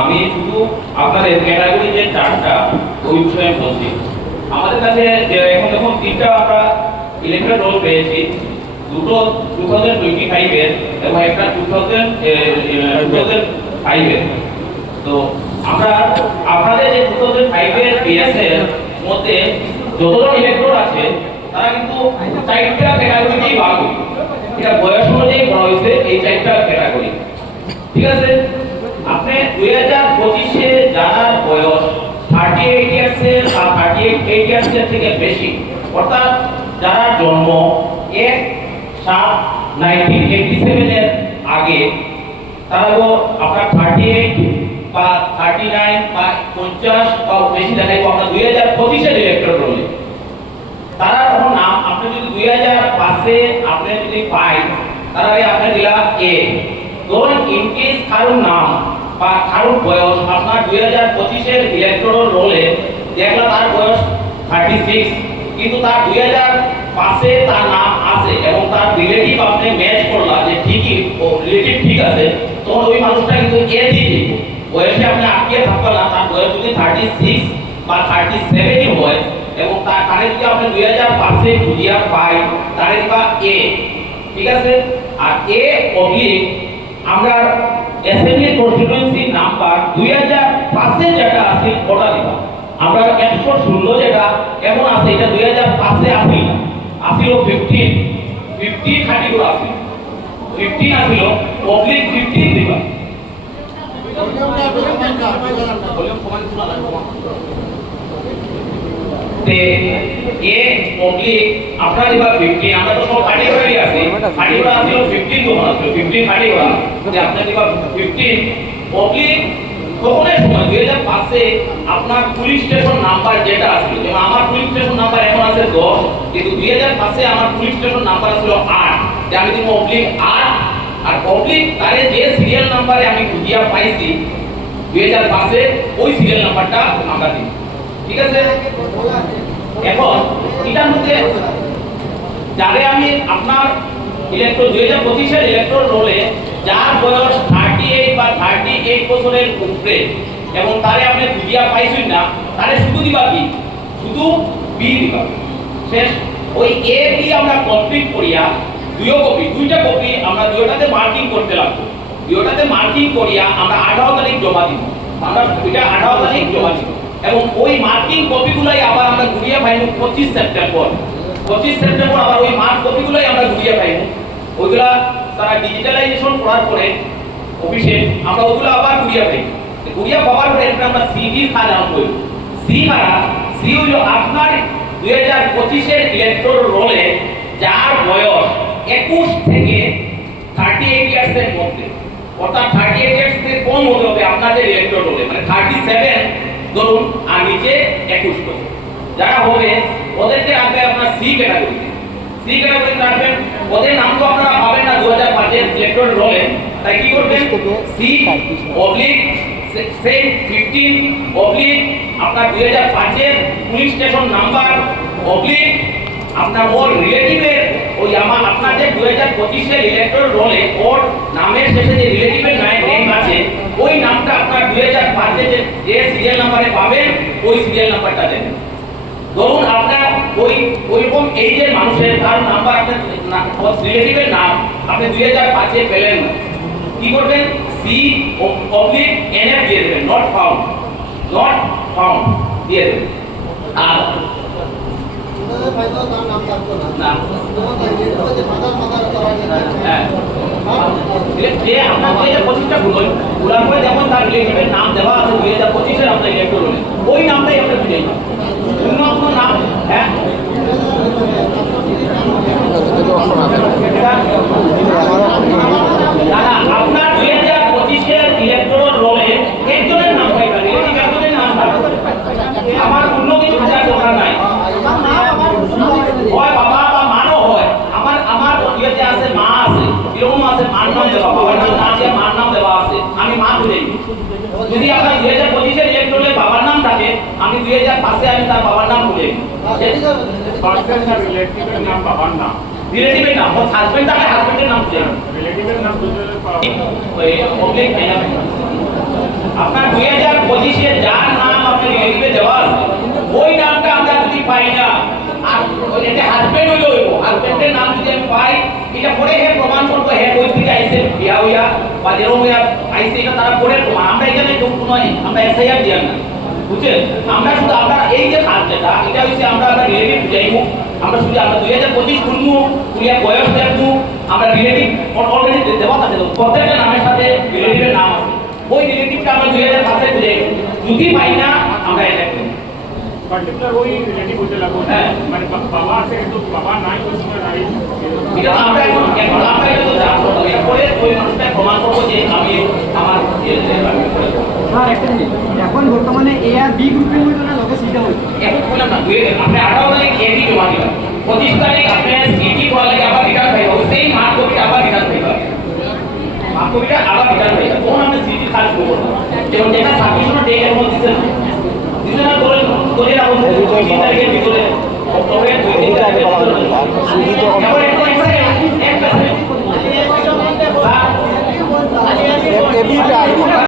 আমি আপনাদের ক্যাটাগরি যে চারটা ওই বিষয়ে বলছি। আমাদের কাছে এখন তিনটা আমরা ইলেকট্রিক রোল পেয়েছি। দুটো টু থাউজেন্ড টোয়েন্টি ফাইভের এবং একটা টু থাউজেন্ড টু থাউজেন্ড ফাইভের তো আমরা আপনাদের যে টু থাউজেন্ড ফাইভের মধ্যে যতজন ইলেকট্রোড আছে, তারা কিন্তু চারটা ক্যাটাগরিতেই ভাগ এটা বয়স অনুযায়ী বলা হয়েছে, এই চারটা ক্যাটাগরি ঠিক আছে? আপনি দুই হাজার পঁচিশে যার বয়স থার্টি এইট ইয়ার্সের আর থার্টি এইট ইয়ার্সের থেকে বেশি, অর্থাৎ যারা জন্ম এক সাত নাইনটিন এইটি সেভেনের আগে, তারা হলো আপনার থার্টি এইট বা থার্টি নাইন বা পঞ্চাশ বা বেশি দেখাইবো আপনার দুই হাজার পঁচিশের ইলেকট্রন রোলে তারা তখন আপনি যদি দুই হাজার পাঁচে আপনি যদি পাই, তাহলে আপনি দিলা এ ধরুন ইনকেস কারোর নাম বা কারোর বয়স আপনার দুই হাজার পঁচিশের ইলেকট্রন রোলে দেখলা তার বয়স থার্টি সিক্স কিন্তু তার দুই হাজার পাঁচে তার নাম আছে এবং তার রিলেটিভ আপনি ম্যাচ করলা যে ঠিকই ও রিলেটিভ ঠিক আছে, তখন ওই মানুষটা কিন্তু এ দিবে। বয়সে আপনি আটকে থাকবেন না, তার বয়স যদি থার্টি সিক্স বা থার্টি সেভেনই হয় এবং তার তারে যদি আপনি দুই হাজার পাঁচে খুঁজিয়া পাই। তারে দিবা এ ঠিক আছে? আর এ অবলিক আমরা অ্যাসেম্বলি কনস্টিটিউয়েন্সি নাম্বার দুই হাজার পাঁচে যেটা আছে ওটা দিবা আমরা একশো শূন্য যেটা এমন আছে? এটা দুই হাজার পাঁচে আসিল। আসিল ফিফটিন ফিফটিন খাটি করে আসিল। ফিফটিন আসিল অবলিক ফিফটিন দিবা তে এ অবলিক আপনারা দিবা 15 আমরা তো সব কাটি করে আছে। কাটি করে আছে 15 তো আছে 15 কাটি করে। যে আপনি দিবা 15 অবলিক তখনের সময় 2005 এ আপনার পুলিশ স্টেশন নাম্বার যেটা আছে যেমন আমার পুলিশ স্টেশন নাম্বার এখন আছে 10 কিন্তু 2005 এ আমার পুলিশ স্টেশন নাম্বার ছিল 8 যে আমি দিব 8 আর যে সিরিয়াল নাম্বারে আমি খুঁজিয়া পাইছি 2005 এ ওই সিরিয়াল নাম্বারটা আমরা দিই। ঠিক আছে? এখন যারে আমি আপনার ইলেকট্রন দুই হাজার পঁচিশের ইলেকট্রন রোলে যার বয়স থার্টি এইট বা থার্টি এইট বছরের উপরে এবং তারে আপনি খুঁজিয়া পাইছেন না, তারে শুধু দিবা কি শুধু বি দিবা। শেষ। ওই এ বি আমরা কমপ্লিট করিয়া দুইও কপি দুইটা কপি আমরা দুইটাতে মার্কিং করতে লাগবো। দুইটাতে মার্কিং করিয়া আমরা আঠারো তারিখ জমা দিব। আমরা এটা আঠারো তারিখ জমা দিব। এবং ওই মার্কিং কপিগুলাই আবার আমরা ঘুরিয়ে পাইব পঁচিশ সেপ্টেম্বর। পঁচিশ সেপ্টেম্বর আবার ওই মার্ক কপিগুলাই আমরা ঘুরিয়ে পাইব ওইগুলা তারা ডিজিটালাইজেশন করার পরে অফিসে আমরা ওগুলো আবার ঘুরিয়ে পাই ঘুরিয়ে পাওয়ার পরে এরপরে আমরা সিডির কাজ আরম্ভ করি সি কারা সি হইল আপনার দুই হাজার পঁচিশের ইলেকট্রোল রোলে যার বয়স একুশ থেকে থার্টি এইট ইয়ার্সের মধ্যে। অর্থাৎ থার্টি এইট ইয়ার্স থেকে কম হতে হবে আপনাদের ইলেকট্রোল রোলে মানে থার্টি সেভেন ধরুন আর নিচে একুশ বছর যারা হবে, ওদেরকে রাখবে আপনার সি ক্যাটাগরিতে সি ক্যাটাগরিতে রাখবেন, ওদের নাম তো আপনারা পাবেন না দু হাজার পাঁচের ইলেকট্রন রোলে তাই কি করবেন? C oblique same fifteen oblique আপনার দুই হাজার পাঁচের পুলিশ স্টেশন নাম্বার অবলিক আপনার ওর রিলেটিভের ওই আমার আপনার যে দুই হাজার পঁচিশের ইলেকট্রন রোলে ওর নামের শেষে যে আছে নামটা আপনার দুই হাজার পাঁচে যে সিরিয়াল নাম্বারে পাবেন, ওই সিরিয়াল নাম্বারটা দেবেন ধরুন আপনার ওই ওইরকম এই যে মানুষের, তার নাম্বার আপনার রিলেটিভের নাম আপনি দুই হাজার পাঁচে পেলেন না। কি করবেন? সি অবলিক এনএফ দিয়ে দেবেন নট ফাউন্ড নট ফাউন্ড দিয়ে দেবেন। আর না হ্যাঁ যে আপনার দুই হাজার পঁচিশটা খুলুন খোলার যখন নাম দেওয়া আছে, দুই হাজার পঁচিশের আপনার ইলেক্টর ওই নামটাই আমরা খুঁজে কোনো নাম হ্যাঁ দাদা আপনার দুই হাজার পঁচিশের ইলেকট্রন রোলে একজনের নাম পাইবেন রিলেটিভ একজনের নাম পাইবেন আমার অন্য কিছু খোঁজার দরকার নাই হয় বাবা বা মানও হয় আমার আমার ইয়েতে আছে মা আছে এরকম আছে মার নাম দেওয়া বাবার নাম না আছে মার নাম দেওয়া আছে আমি মা খুঁজে নিই। যদি আপনার দুই হাজার পঁচিশের ইলেকট্রনে বাবার নাম থাকে আমি দুই হাজার পাঁচে আমি তার বাবার নাম খুঁজে নিই। পার্সেন্ট আর রিলেটিভের নাম বাবার নাম রিলেটিভের নাম হাজবেন্ড থাকে হাজবেন্ডের নাম খুঁজে রিলেটিভের নাম দুজনের ওই আপনার দুই হাজার পঁচিশে যার নাম আপনার রিলেটিভে দেওয়া আছে ওই নামটা আমরা যদি পাই না আর এতে হাজবেন্ড হইলে হইব হাজবেন্ডের নাম যদি আমি পাই এটা পরে হে প্রমাণ করব হে ওই থেকে আইসে বিয়া হইয়া বা যেরকম আইসে এটা তারা পরে প্রমাণ আমরা এখানে যোগ নয় আমরা এসআইআর দিয়ার না। বুঝছেন? আমরা শুধু আমরা এই যে কাজ যেটা এটা হচ্ছে আমরা আমরা রিলেটিভ বুঝাইবো। আমরা শুধু আমরা দুই হাজার পঁচিশ খুলবো কুড়িয়া বয়স দেখব আমরা রিলেটিভ অলরেডি দেওয়া থাকে প্রত্যেকটা নামের সাথে রিলেটিভের নাম আছে। ওই রিলেটিভটা আমরা দুই হাজার পাঁচে বুঝে যদি পাই না আমরা এটা করি পার্টিকুলার ওই রিলেটিভ হতে লাগবে। হ্যাঁ। মানে বাবা আছে কিন্তু বাবা নাই ওই সময় নাই। এটা আমরা এখন এখন আমরা এটা তো জানব। এরপরে ওই মানুষটা প্রমাণ করব যে আমি আমার হ্যাঁ একটা জিনিস এখন বর্তমানে এ আর বি গ্রুপের মধ্যে না লোকের সুবিধা হচ্ছে এখন বললাম না আপনি আঠারো তারিখ এটি জমা দিবেন পঁচিশ তারিখ আপনার সিটি করার লাগে আবার রিটার্ন পাইব সেই মার্ক কপিটা আবার রিটার্ন পাইব মার্ক কপিটা আবার রিটার্ন পাইব তখন আমরা সিটি খার্জ করব যেমন যেটা সাবমিশনের ডেট এর মধ্যে দিচ্ছেন। দিচ্ছেন না করে করে রাখুন। দুই তিন তারিখের ভিতরে অক্টোবরের দুই তিন তারিখের ভিতরে।